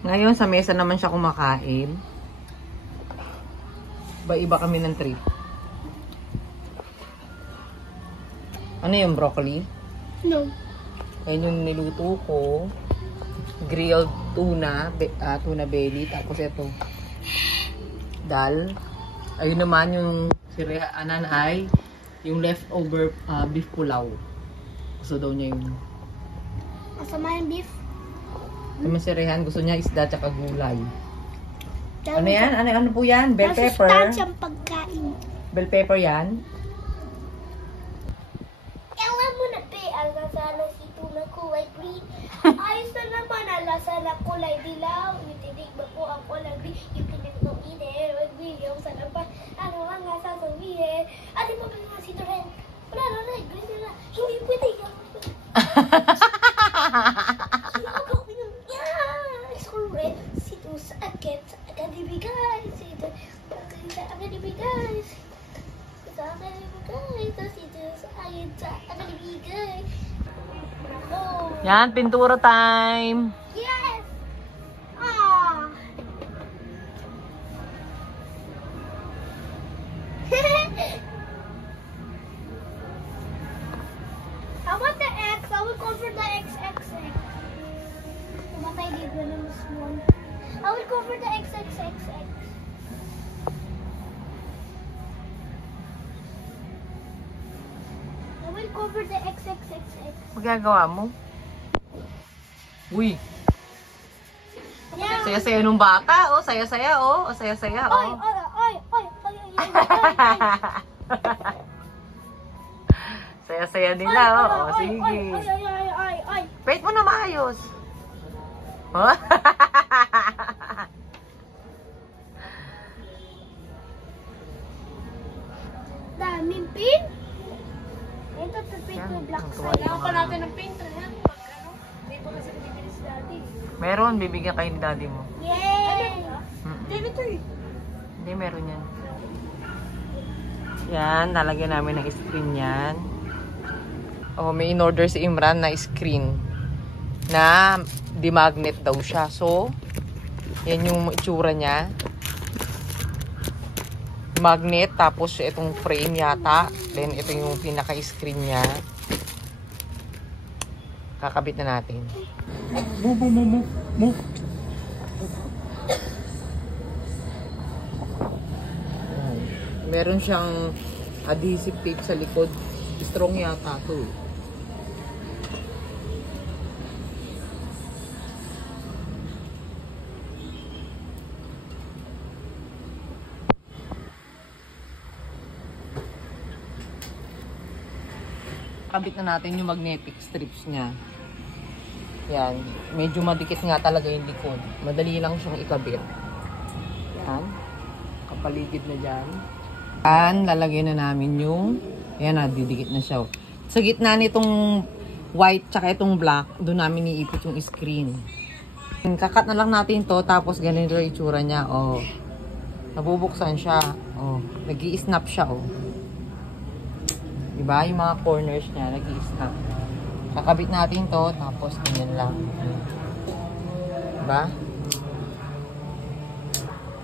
Ngayon, sa mesa naman siya kumakain. Iba-iba kami ng trip. Ano yung broccoli? No. Ayun yung niluto ko. Grilled tuna, tuna belly. Tapos ito, dal. Ayun naman yung anan ay yung leftover beef pulaw. Gusto daw niya yung... Masama yung beef. Naman si Rehan, gusto niya isda tsaka gulay. Ano yan? Ano po yan? Bell pepper? Masustansyang pagkain. Bell pepper yan? Alam mo na, pe, ang lasa ng sito na kulay green. Ayos na naman ang lasa na kulay dilaw. Itinig ba po ang kulay green? Yung pinagnuinin. Yung sanapan. Ano ang lasa sa wihe? Ate mo ba nga sito rin? Wala na, green na. Hindi pwede yan. Red sito sa akit. Sa akadibigay. Sito sa akadibigay. Sa akadibigay. Sito sa akin sa akadibigay. Yan, pintura time! Yes! Ah! I want the X. I will go for the XXX. What I did when I was small. I will go for the XXXX. I will go for the XXXX. Magagawa mo? Uy! Yeah. Saya-saya nung bata, oh. Saya-saya, oh. O, saya-saya, Oy, oh. oy, oy, oy, oy, oy, oy. Saya-saya nila, oh. O, sige. Ay. Wait mo na maayos. Oh? Daming pin. Ito to pin to black side. Kailangan pa natin ng pin. Pag ano, hindi pa kasi bibili si daddy. Meron, bibigyan kayo ni daddy mo. Yay! Ito eh. Hindi, meron yan. Yan, lalagyan namin ng screen yan. Oh, may in-order si Imran na screen na di-magnet daw siya. So, yan yung itsura niya. Magnet, tapos itong frame yata. Then, ito yung pinaka-screen niya. Kakabit na natin. Move. Meron siyang adhesive tape sa likod. Strong yata to. Kabit na natin yung magnetic strips niya. Yan. Medyo madikit nga talaga yung likod. Madali lang siyang ikabit. Yan. Kapaligid na dyan. Yan. Lalagyan na namin yung... Yan na, didikit na siya. Sa gitna nitong white tsaka itong black, doon namin iipit yung screen. Kakat na lang natin to, tapos ganito yung itsura niya. Oh. Nabubuksan siya. Oh. Nag-i-snap siya. Oh. Diba? Yung mga corners niya, nag-i-snap. Kakabit natin to, tapos ganyan lang. Diba?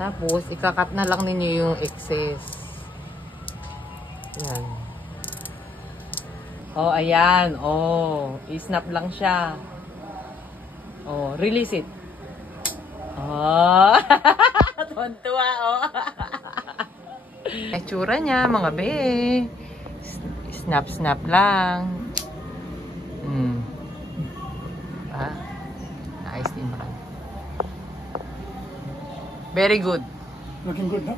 Tapos, ikakat na lang ninyo yung excess. Yan. Oh, ayan. Oh, i-snap lang siya. Oh, release it. Oh. Tuwan-tuwa, oh. Itsura niya, mga be. Snap-snap lang. Ah, nice din ba? Very good. Looking good, no?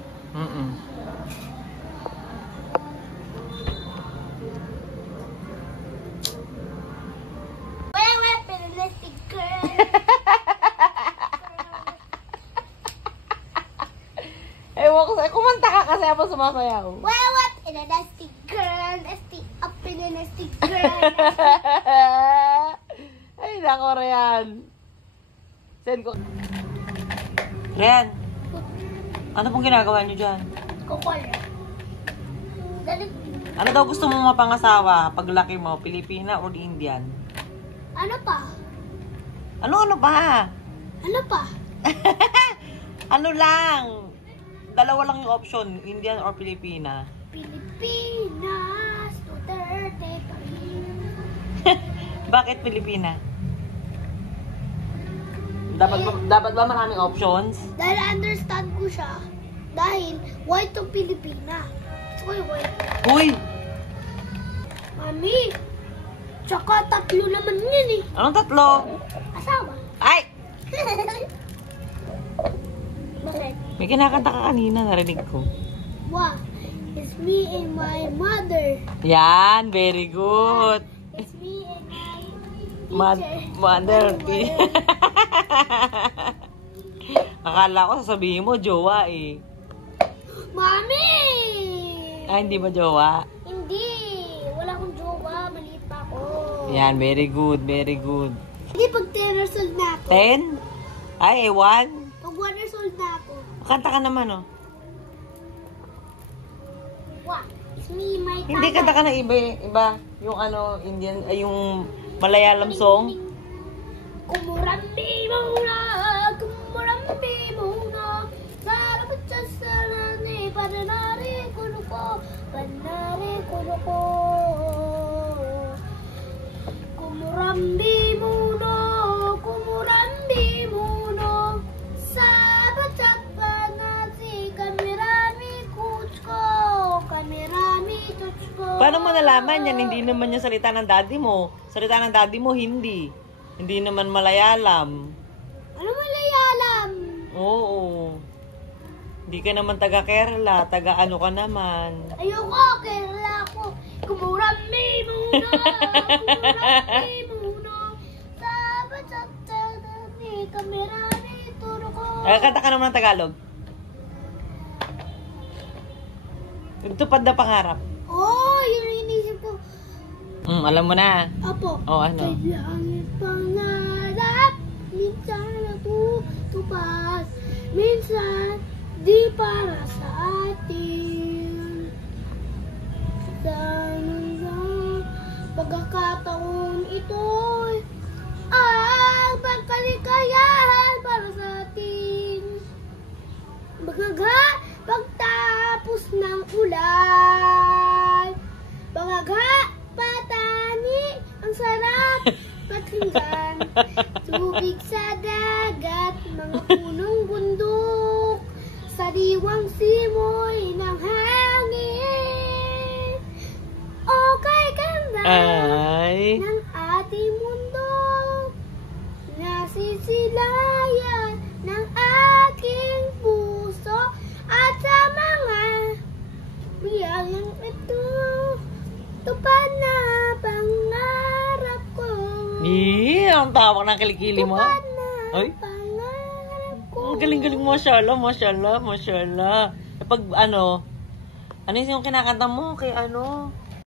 Wala, pinalastic girl. Ewan ko sa'yo. Kumanta ka kasi ako sumasayaw. Wala, pinalastic girl. Pinalastic girl. Ay, nako, Rian. Send ko. Rian, ano pong ginagawa niyo dyan? Kukulit. Galit. Ano daw gusto mong mapangasawa? Paglaki mo, Pilipina or Indian? Ano pa? Ano ba? Ano pa? Ano lang? Dalawa lang yung option, Indian or Pilipina. Pilipinas, Duterte pa rin. Bakit Pilipina? Dapat ba maraming options? Dahil understand ko siya. Dahil white to Pilipina. So, white. Uy! Mami, tsaka tatlo naman yun eh. Anong tatlo? Asawa. Ay! Bakit? May kinakanta ka kanina, narinig ko. Wow. It's me and my mother. Yan, very good. It's me and my teacher. Mother. Akala ko sasabihin mo, jowa eh. Mami! Ah, hindi ba jowa? Hindi. Wala akong jowa. Maliit pa ako. Yan, very good, very good. Hindi, pag 10 years old na ako. 10? Ay, ewan. Pag 1 years old na ako. Kanta ka naman, oh. Wow. It's me and my Hindi, kanta ka na iba. Yung ano, Indian, ay yung Malayalam song. Kumurambi muna, salamat sa salani, pananari kuno ko. Kumurambi muna, sabat sa panasi, kamirami kuchko, kamirami tuchko. Paano mo nalaman yan? Hindi naman yung salita ng daddy mo. Salita ng daddy mo, hindi. Hindi naman Malayalam. Ano Malayalam? Oo. Hindi ka naman taga Kerala. Taga ano ka naman. Ayoko, Kerala ako. Kumurambi muna. Sabat sa tanani, kamirami, turo ko. Kanta ka naman ng Tagalog. Tupad na pangarap. Oh, yun ang inisip ko. Alam mo na. Apo. Oh, ano? Kailangan pangarap, minsan natutupad, minsan di para sa atin. Dahil sa pagkakataon ito'y ang pagkalikayahan para sa atin. Pagtapos ng ulan, patani, ang sarap pakinggan. Tubig sa dagat, mga punong bundok, sariwang simoy ng hangin. Okay, ganda Ay. ng ating mundo, nasisilayan ng aking puso at sa mga biyayang ito, tupad na pangarap ko. Ang tawag ng kilikili mo. Tupad na Ay. pangarap ko. Ang galing-galing mo, mashallah. Pag ano yung kinakanta mo kay ano?